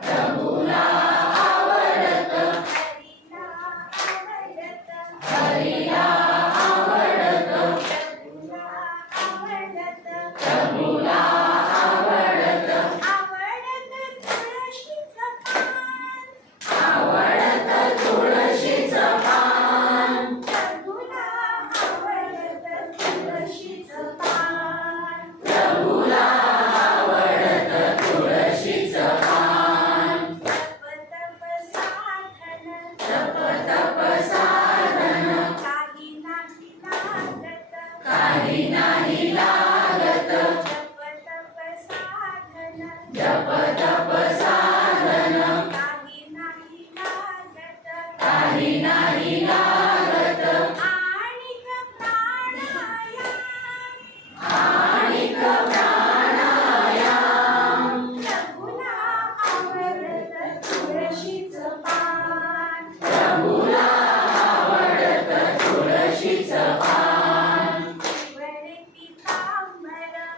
प्रभूला आवडत हरीला आवडत प्रभूला आवडत आवडत तुळशीचं पान प्रभूला आवडत तुळशीचं पान जप तप साधन काही नाही लागत जप तप साधन काही नाही लागत आणिक प्राणायाम प्रभूला आवडत तुळशीचं पान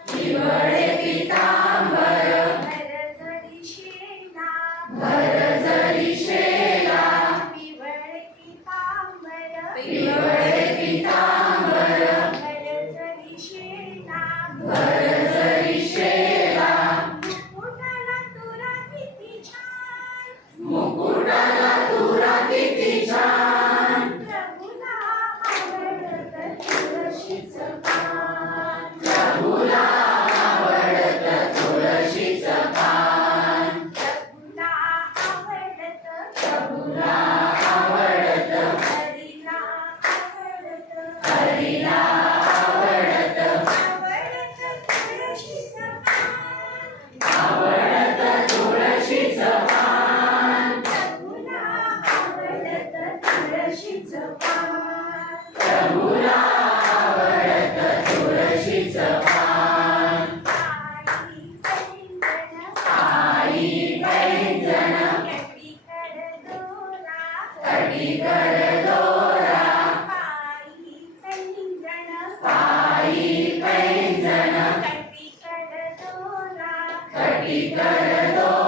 पिवळे पितांबर भर जरी शेला पिवळे पितांबर भर जरी शेला मुकुटाला तुरा किती छान प्रभूला आवडत तुळशीचं पान प्रभूला आवडत तुळशीचं पान प्रभूला आवडत हरीला आवडत आवडत तुळशीचं पान प्रभूला आवडत तुळशीचं पान आई पैंजण कटीकड दोरा पायी पैंजण कटीकड दोरा